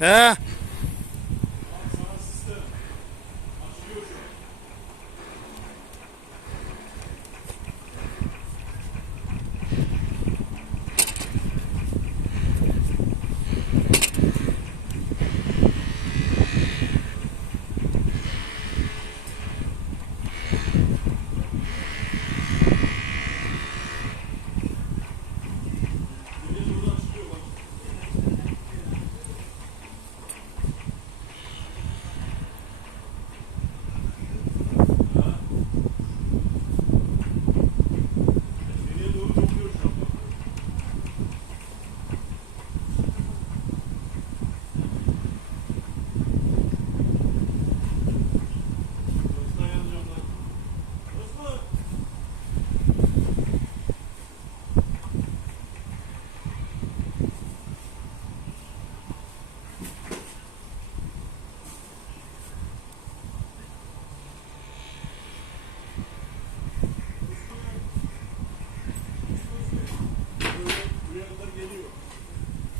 哎